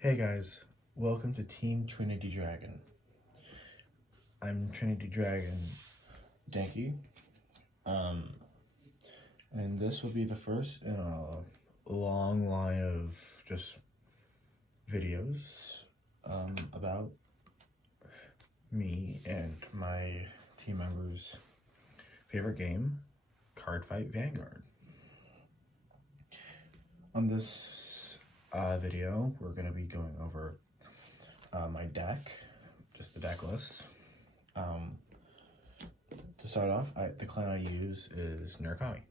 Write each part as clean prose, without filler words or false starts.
Hey guys, welcome to Team Trinity Dragon. I'm Trinity Dragon Denki, and this will be the first in a long line of just videos about me and my team members' favorite game, Cardfight Vanguard. On this video, we're going to be going over my deck, just the deck list. To start off, the clan I use is Narukami.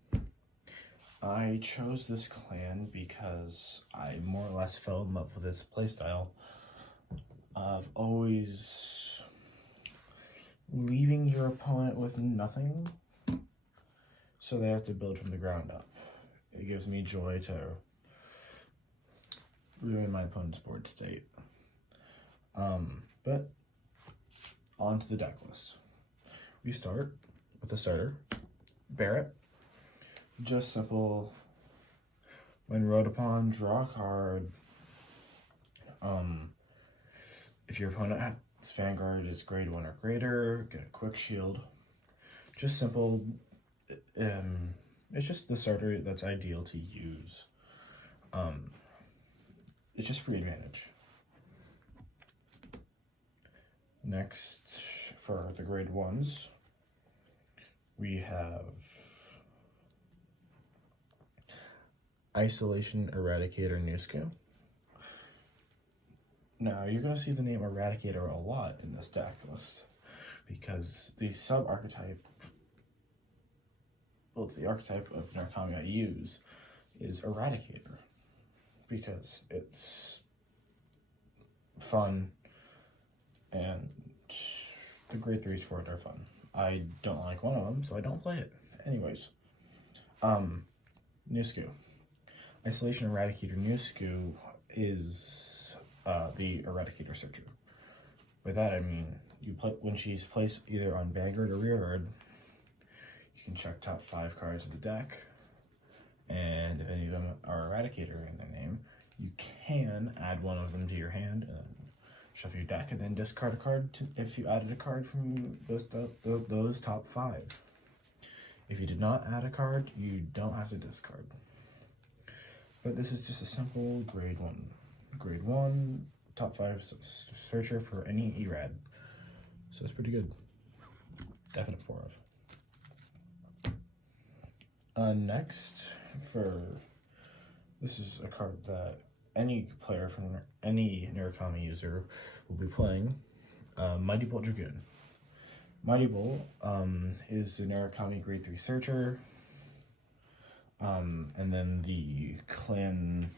I chose this clan because I more or less fell in love with its playstyle of always leaving your opponent with nothing, so they have to build from the ground up. It gives me joy to ruin my opponent's board state. But on to the deck list. We start with the starter, Barrett. Just simple. When rode upon, draw a card. If your opponent has Vanguard is grade 1 or greater, get a quick shield. Just simple. It's just the starter that's ideal to use. It's just free advantage. Next, for the grade 1s, we have Isolation Eradicator Nusku. Now, you're going to see the name Eradicator a lot in this deck list because the sub-archetype, well, the archetype of Narukami I use is Eradicator because it's fun and the grade 3s for it are fun. I don't like one of them, so I don't play it. Anyways, Nusku. Isolation Eradicator Nusku is the Eradicator Searcher. By that I mean, when she's placed either on Vanguard or Rearguard, you can check top 5 cards of the deck, and if any of them are Eradicator in their name, you can add one of them to your hand and shuffle your deck, and then discard a card if you added a card from those top 5. If you did not add a card, you don't have to discard. But this is just a simple grade 1 top 5 searcher for any Erad. So it's pretty good. Definite 4 of. Next, this is a card that any player from any Narukami user will be playing, Mighty Bolt Dragoon. Mighty Bolt is the Narukami grade 3 searcher, and then the clan-like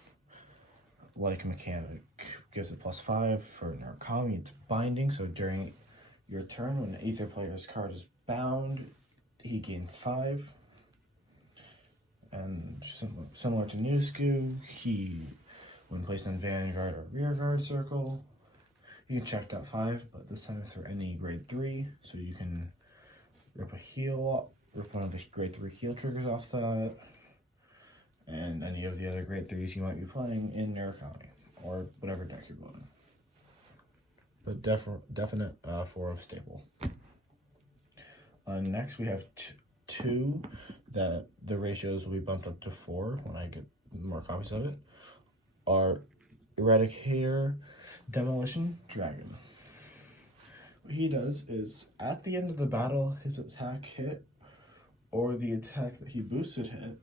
mechanic gives it +5 for Narukami. It's binding, so during your turn, when either player's card is bound, he gains 5. And similar to Nusku, when placed on Vanguard or Rearguard circle, you can check top 5, but this time it's for any grade 3, so you can rip one of the grade 3 heal triggers off that, and any of the other grade 3s you might be playing in Narukami, or whatever deck you're building. But definite 4 of staple. Next we have 2 that the ratios will be bumped up to 4 when I get more copies of it, are Eradicator Demolition Dragon. What he does is, at the end of the battle, his attack hit, or the attack that he boosted hit,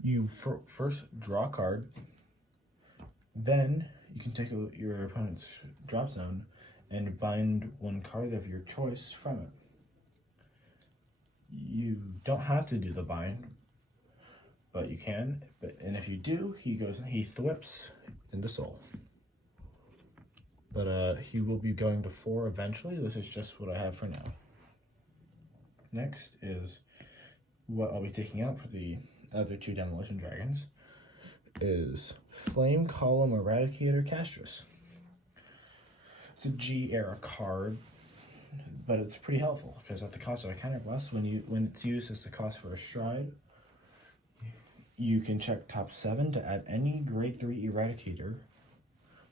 you first draw a card, then you can take your opponent's drop zone and bind one card of your choice from it. You don't have to do the bind, but you can. And if you do, he thwips into soul. But he will be going to 4 eventually. This is just what I have for now. Next is what I'll be taking out for the other 2 Demolition Dragons is Flame Column Eradicator Castris. It's a G-era card, but it's pretty helpful because at the cost of a counterblast, when it's used as the cost for a stride, you can check top 7 to add any grade 3 Eradicator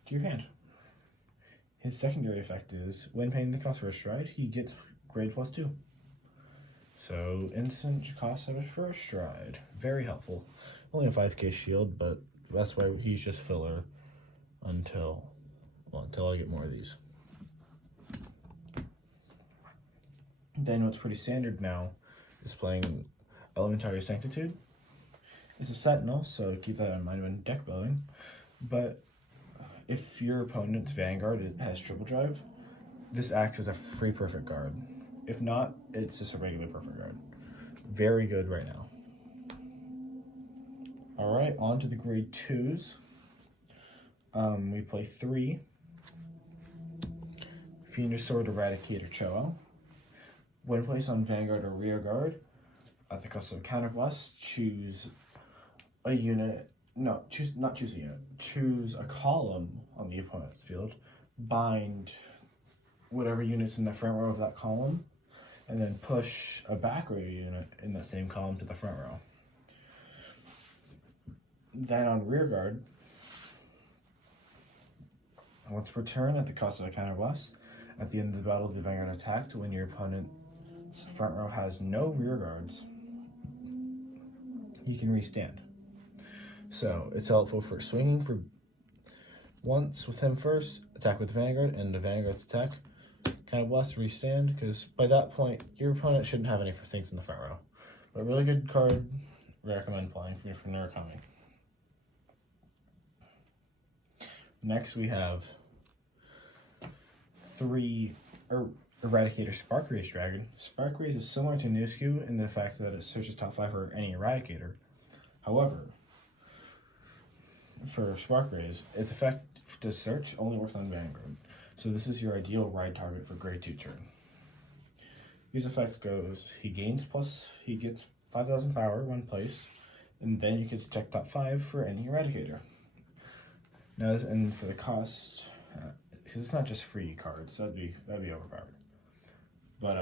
to your hand. His secondary effect is, when paying the cost for a stride, he gets grade +2. So, instant cost of a first stride. Very helpful. Only a 5k shield, but that's why he's just filler until I get more of these. Then what's pretty standard now is playing Elementary Sanctitude. It's a Sentinel, so keep that in mind when deck building. But if your opponent's Vanguard has triple drive, this acts as a free perfect guard. If not, it's just a regular perfect guard. Very good right now. Alright, on to the grade 2s. We play 3 Fiendish Sword Eradicator Cho. When placed on Vanguard or Rear Guard, at the cost of a counterblast, choose a unit. No, not choose a unit. Choose a column on the opponent's field. Bind whatever unit's in the front row of that column, and then push a back row unit in that same column to the front row. Then on Rear Guard, once per turn, at the cost of a counterblast, at the end of the battle, the Vanguard attacked when your opponent's front row has no rear guards, you can restand. So it's helpful for swinging for once with him first, attack with Vanguard, and the Vanguard's attack, counterblast, restand, because by that point, your opponent shouldn't have any things in the front row. But a really good card, recommend playing for Narukami. Next we have 3 Eradicator Spark Raise Dragon. Spark Raise is similar to Nusku in the fact that it searches top 5 for any Eradicator. However, for Spark Raise, its effect to search only works on Vanguard. So this is your ideal ride target for grade 2 turn. His effect goes, he gets 5,000 power when placed, and then you can check top 5 for any Eradicator. Now, and for the cost, because it's not just free cards, that'd be overpowered. But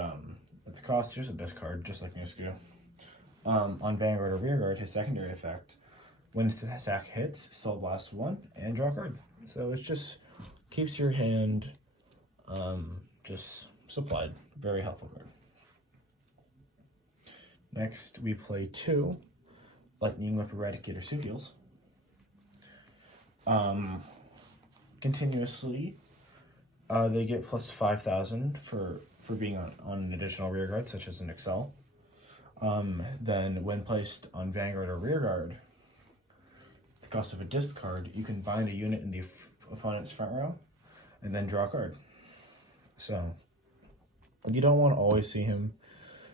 at the cost, here's a discard, just like Nusku. On Vanguard or Rearguard, his secondary effect, when his attack hits, Soul Blast 1 and draw a card. So it just keeps your hand just supplied. Very helpful card. Next, we play 2 Lightning Whip Eradicator Sukiels. Continuously, they get plus 5,000 for being on an additional rear guard, such as an Excel. Then, when placed on Vanguard or Rear Guard, the cost of a discard, you can bind a unit in the opponent's front row, and then draw a card. So, you don't want to always see him,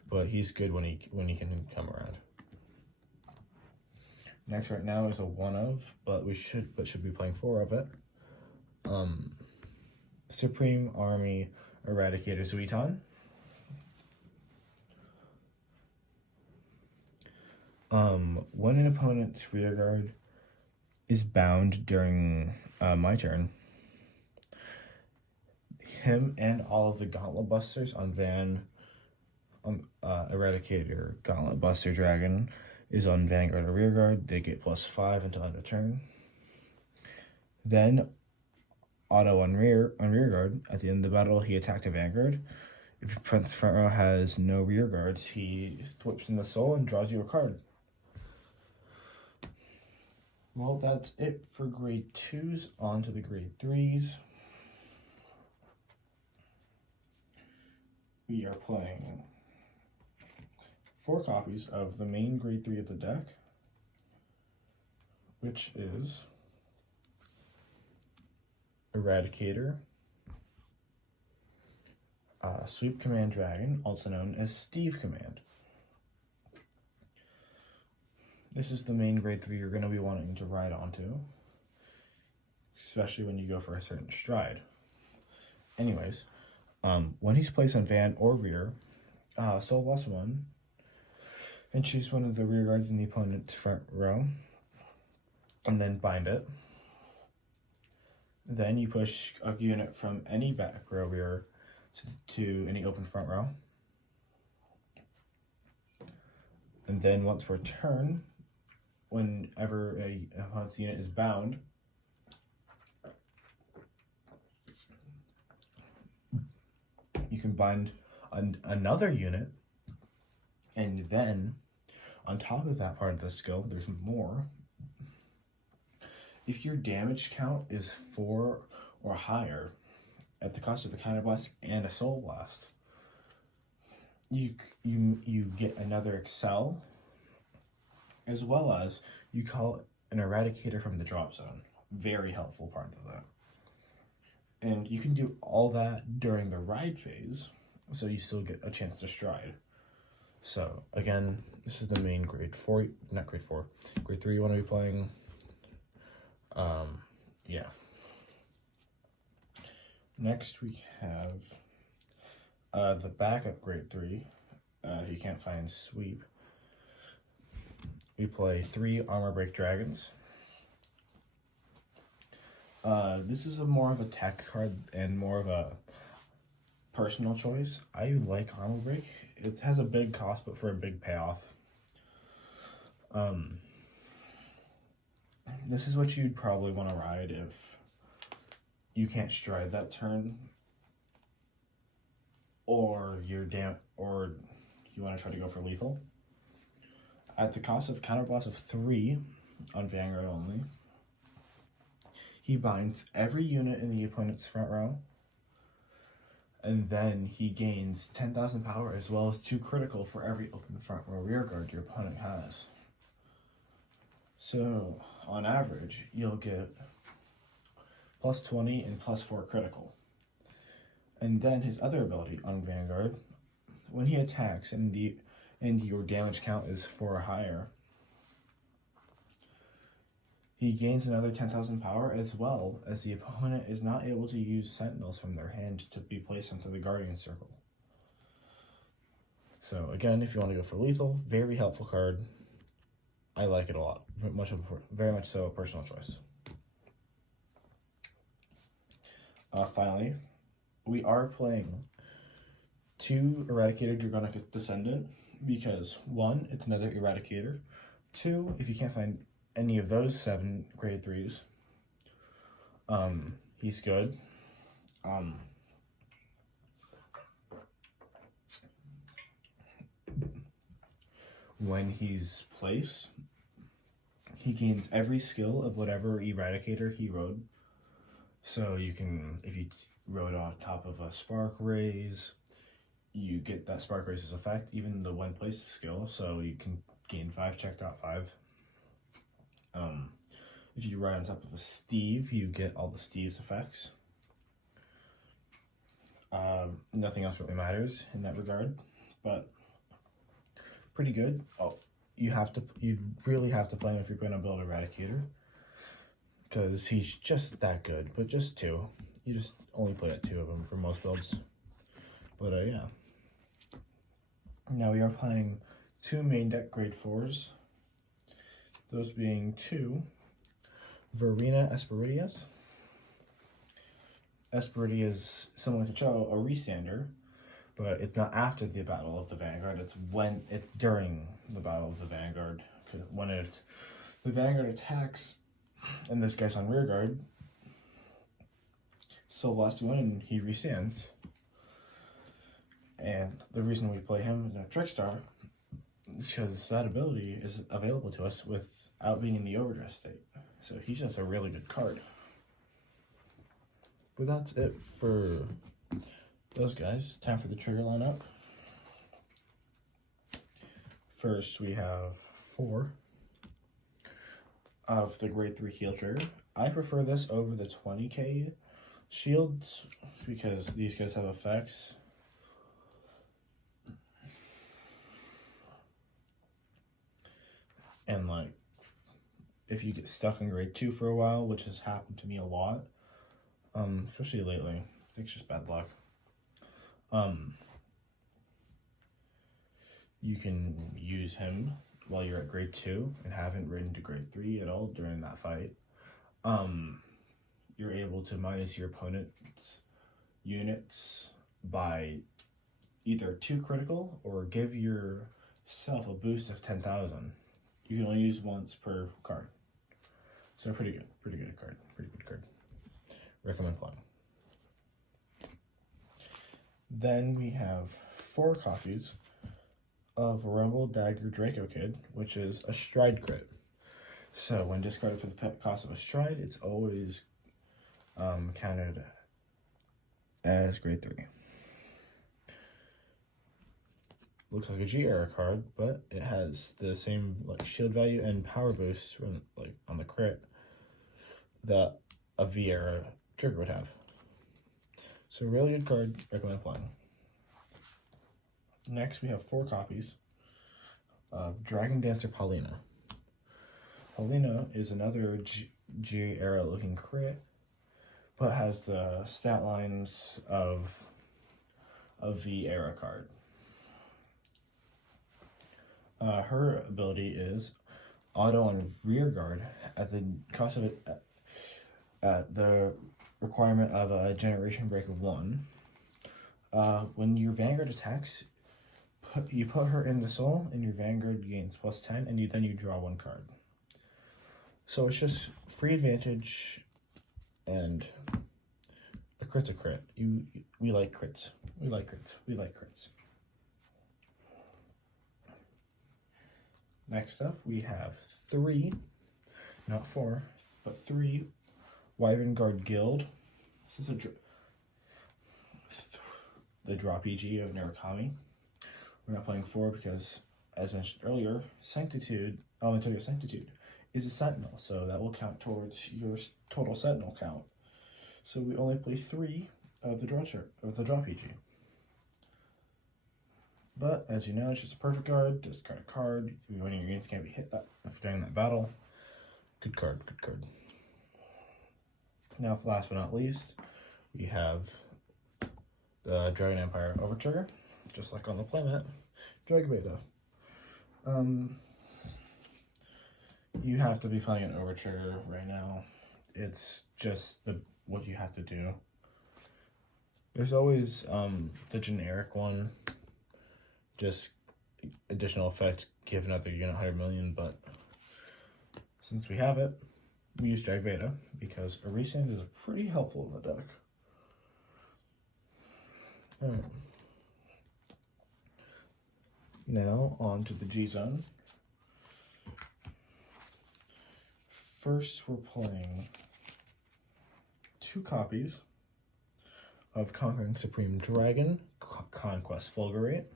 but he's good when he can come around. Next right now is a 1-of, but should be playing 4 of it. Supreme Army Eradicator Zuitan. When an opponent's rear guard is bound during my turn, him and all of the Gauntlet Busters on Eradicator Gauntlet Buster Dragon is on Vanguard or Rear Guard. They get plus 5 until end of turn. Then auto on rear guard. At the end of the battle, he attacked a Vanguard. If your opponent's front row has no rear guards, he whips in the soul and draws you a card. Well, that's it for grade 2s. On to the grade 3s. We are playing 4 copies of the main grade 3 of the deck, which is Eradicator, Sweep Command Dragon, also known as Steve Command. This is the main grade 3 you're going to be wanting to ride onto, especially when you go for a certain stride. Anyways, when he's placed on Van or Rear, Soul Blast 1, and choose one of the rear guards in the opponent's front row, and then bind it. Then you push a unit from any back row rear to any open front row. And then once per turn, whenever a opponent's unit is bound, you can bind another unit, and then on top of that part of the skill, there's more. If your damage count is 4 or higher, at the cost of a counterblast and a soul blast, you get another excel, as well as you call an Eradicator from the drop zone. Very helpful part of that. And you can do all that during the ride phase, so you still get a chance to stride. So again, this is the main grade 4, not grade 4, grade 3 you want to be playing. Yeah. Next we have the backup grade 3. If you can't find sweep, we play 3 armor break dragons. This is more of a tech card and more of a personal choice. I like armor break. It has a big cost, but for a big payoff. This is what you'd probably want to ride if you can't stride that turn, or you want to try to go for lethal. At the cost of counterblast of 3 on Vanguard only, he binds every unit in the opponent's front row, and then he gains 10,000 power as well as 2 critical for every open front row rear guard your opponent has. So on average, you'll get plus 20 and plus 4 critical. And then his other ability on Vanguard, when he attacks and your damage count is 4 or higher, he gains another 10,000 power, as well as the opponent is not able to use sentinels from their hand to be placed into the guardian circle. So again, if you want to go for lethal, very helpful card. I like it a lot. Very much so a personal choice. Finally, we are playing 2 Eradicator Dragonic Descendant because 1, it's another Eradicator. 2, if you can't find any of those 7 grade 3s, he's good. When he's placed, he gains every skill of whatever Eradicator he rode. So you can, if you rode on top of a Spark Raise, you get that Spark Raise's effect, even the when placed skill, so you can gain 5 check.5. If you ride on top of a Steve, you get all the Steve's effects. Nothing else really matters in that regard, but pretty good. Oh, you really have to play him if you're going to build Eradicator, because he's just that good. But just 2, you just only play at 2 of them for most builds. But yeah. Now we are playing 2 main deck grade 4s. Those being 2 Verena Esperidias. Esperidia is similar to Cho, a restander, but it's not after the Battle of the Vanguard. It's during the Battle of the Vanguard. When the Vanguard attacks, and this guy's on rear guard, so last one, and he restands. And the reason we play him as a Trickstar is because that ability is available to us without being in the overdress state. So he's just a really good card. But that's it for those guys. Time for the trigger lineup. First, we have 4 of the grade 3 heal trigger. I prefer this over the 20k shields because these guys have effects. And like, if you get stuck in grade 2 for a while, which has happened to me a lot, especially lately, I think it's just bad luck. You can use him while you're at grade 2 and haven't ridden to grade 3 at all during that fight. You're able to minus your opponent's units by either 2 critical or give yourself a boost of 10,000. you can only use once per card. So pretty good card, pretty good card. Recommend playing. Then we have 4 copies of Rumble Dagger Draco Kid, which is a stride crit. So when discarded for the cost of a stride, it's always counted as grade 3. Looks like a G era card, but it has the same like shield value and power boost from, like on the crit that a V era trigger would have. So really good card, recommend playing. Next we have 4 copies of Dragon Dancer Paulina. Paulina is another G era looking crit, but has the stat lines of a V era card. Her ability is auto on rear guard at the cost of it at the requirement of a generation break of 1. When your Vanguard attacks, you put her in the soul, and your Vanguard gains +10, and then you draw 1 card. So it's just free advantage, and a crit's a crit. We like crits. We like crits. We like crits. Next up, we have 3, not 4, but 3 Wyvern Guard Guild. This is the drop EG of Narukami. We're not playing 4 because, as mentioned earlier, Elemental Sanctitude is a Sentinel, so that will count towards your total Sentinel count. So we only play 3 of the drop EG. But as you know, it's just a perfect card. Discard a card. When your units can't be hit if during that battle. Good card, good card. Now, last but not least, we have the Dragon Empire Overture, just like on the playmat. Drag Beta. You have to be playing an Overture right now. It's just what you have to do. There's always the generic one. Just additional effect, give another unit 100 million, but since we have it, we use Drag Beta because Erisand is pretty helpful in the deck. Alright. Now on to the G Zone. First, we're playing 2 copies of Conquering Supreme Dragon, Conquest Fulgurate.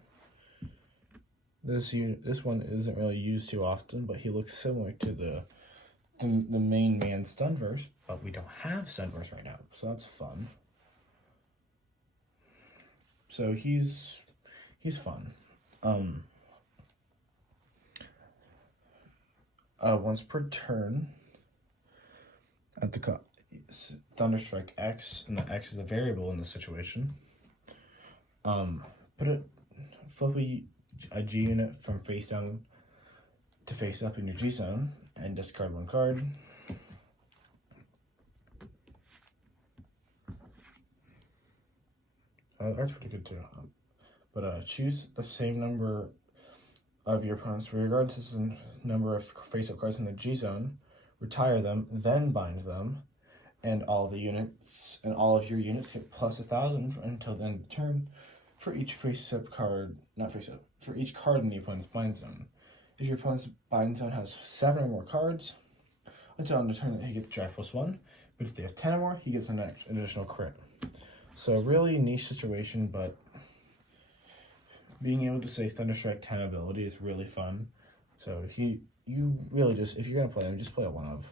This one isn't really used too often, but he looks similar to the main man Stunverse, but we don't have Stunverse right now, so that's fun. So he's fun. Once per turn, at the Thunderstrike X, and the X is a variable in this situation. Flip a G unit from face down to face up in your G zone and discard 1 card. That's pretty good too. But choose the same number of your opponent's rear guards. This is the number of face-up cards in the G zone. Retire them, then bind them, and all of your units get plus 1,000 until the end of the turn for each face-up card. Not face-up. For each card in the opponent's bind zone. If your opponent's bind zone has 7 or more cards, until on the turn he gets drive +1. But if they have 10 or more, he gets an additional crit. So really niche situation, but being able to say Thunderstrike 10 ability is really fun. So if you really if you're gonna play him, just play a 1 of.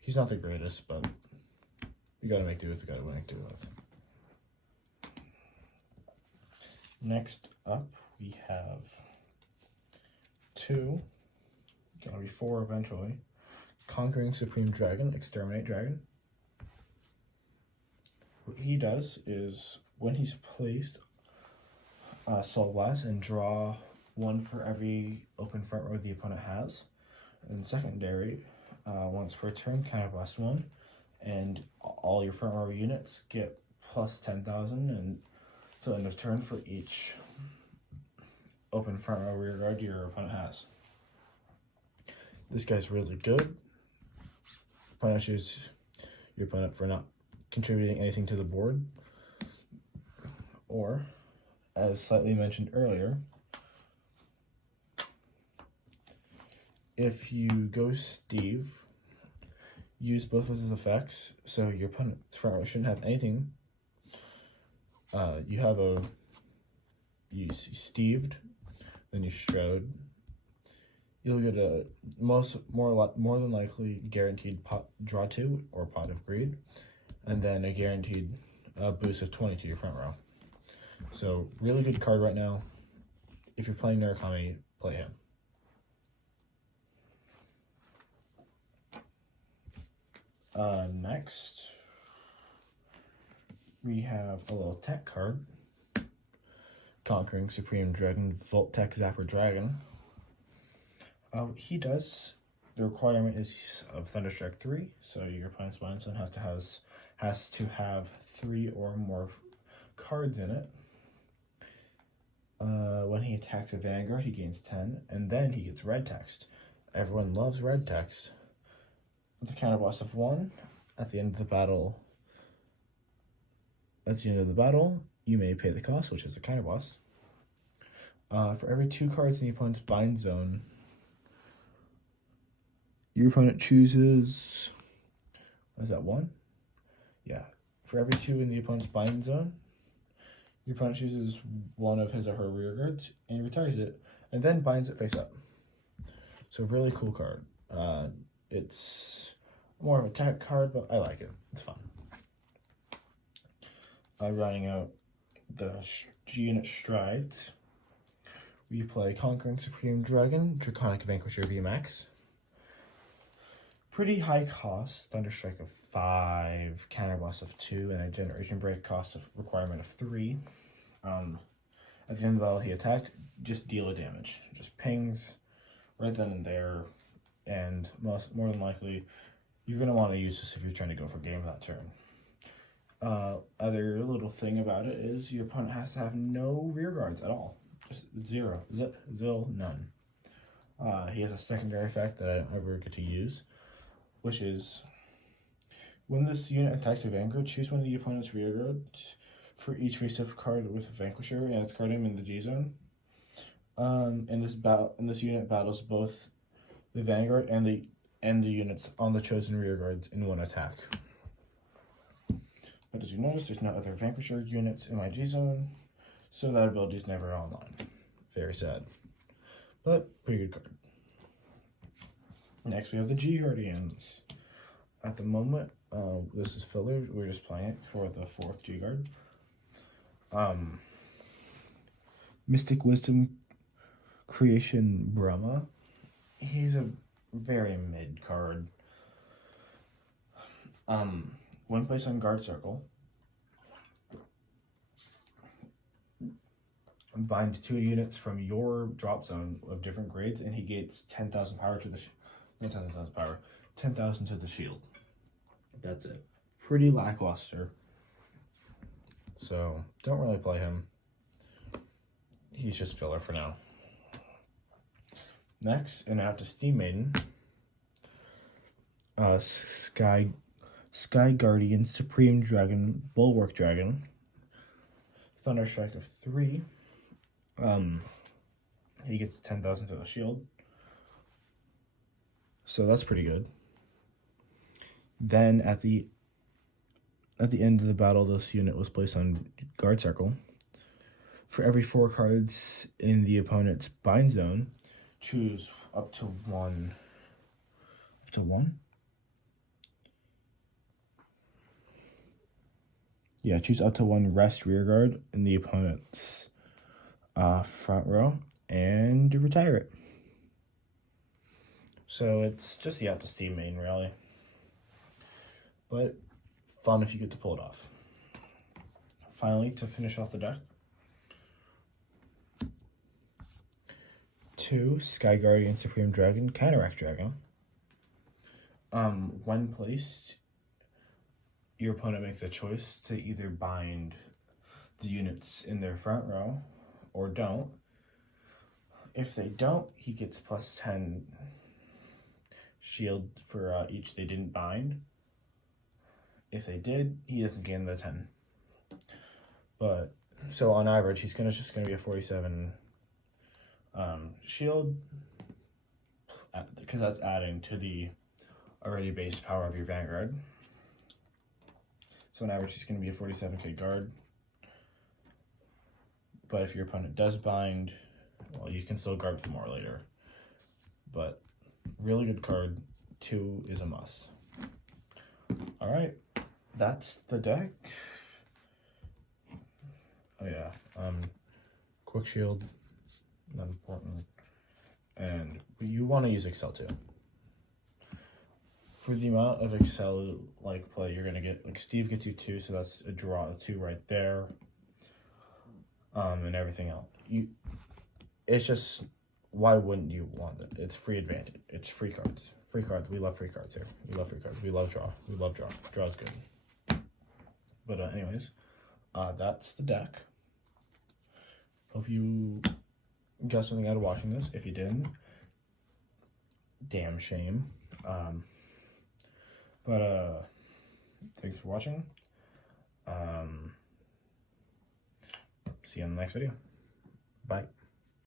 He's not the greatest, but you gotta make do with. Next up, we have 2, gonna be 4 eventually. Conquering Supreme Dragon, Exterminate Dragon. What he does is, when he's placed, Soul Blast and draw 1 for every open front row the opponent has. And secondary, once per turn, counterblast 1, and all your front row units get plus 10,000, and so end of turn for each open front row rear guard your opponent has. This guy's really good. Punishes your opponent for not contributing anything to the board. Or, as slightly mentioned earlier, if you go Steve, use both of his effects, so your opponent's front row shouldn't have anything. You Steved, then you Shroud. You'll get a more than likely guaranteed draw 2 or Pot of Greed, and then a guaranteed boost of 20 to your front row. So really good card right now. If you're playing Narukami, play him. Next, we have a little tech card. Conquering Supreme Dragon, Volt Tech Zapper Dragon. He does, the requirement is of Thunderstrike 3, so your opponent's Mind Zone has to have 3 or more cards in it. When he attacks a Vanguard, he gains 10, and then he gets red text. Everyone loves red text. With a counter boss of 1, at the end of the battle, you may pay the cost, which is a counter boss. For every 2 cards in the opponent's bind zone, your opponent chooses, what is that, 1? Yeah. For every 2 in the opponent's bind zone, your opponent chooses 1 of his or her rear guards and retires it, and then binds it face up. So really cool card. It's more of a tech card, but I like it. It's fun. Running out the G-Unit Strides, we play Conquering Supreme Dragon, Draconic Vanquisher VMAX. Pretty high cost, Thunderstrike of 5, Counter Boss of 2, and a Generation Break cost of requirement of 3. At the end of the battle he attacked, just deal a damage. Just pings right then and there, and more than likely, you're going to want to use this if you're trying to go for game that turn. Other little thing about it is your opponent has to have no rear guards at all. Just 0. Zip, zil, none. He has a secondary effect that I don't ever get to use, which is when this unit attacks a Vanguard, choose one of the opponent's rear guards for each face-up card with a Vanquisher and its card name in the G zone. This unit battles both the Vanguard and the units on the chosen rear guards in one attack. But as you notice, there's no other Vanquisher units in my G zone, so that ability is never online. Very sad, but pretty good card. Next, we have the G Guardians. At the moment, this is filler. We're just playing it for the 4th G Guard. Mystic Wisdom Creation Brahma. He's a very mid card. When placed on guard circle, bind 2 units from your drop zone of different grades, and he gains 10,000 power to the 10,000 to the shield. That's it. Pretty lackluster. So don't really play him. He's just filler for now. Next, and out to Steam Maiden. Sky Guardian, Supreme Dragon, Bulwark Dragon, Thunderstrike of 3. He gets 10,000 to the shield, so that's pretty good. Then at the end of the battle, this unit was placed on guard circle. For every 4 cards in the opponent's bind zone, choose up to 1. Up to 1? Yeah, choose up to 1 rest rear guard in the opponent's front row and retire it. So it's just out to Steam Main, really. But fun if you get to pull it off. Finally, to finish off the deck, 2 Sky Guardian Supreme Dragon, Cataract Dragon. When placed, your opponent makes a choice to either bind the units in their front row or don't. If they don't, he gets +10 shield for each they didn't bind. If they did, he doesn't gain the 10. But so on average, he's just gonna be a 47 shield, because that's adding to the already base power of your Vanguard. So on average, he's gonna be a 47k guard. But if your opponent does bind, well, you can still guard with more later. But really good card. 2 is a must. All right, that's the deck. Oh yeah, quick shield, not important. And you want to use Excel too. For the amount of Excel like play you're gonna get, like Steve gets you 2, so that's a draw 2 right there. And everything else. It's just, why wouldn't you want it? It's free advantage. It's free cards. Free cards. We love free cards here. We love free cards. We love draw. We love draw. Draw is good. But anyways, that's the deck. Hope you got something out of watching this. If you didn't, damn shame. But thanks for watching. See you in the next video. Bye.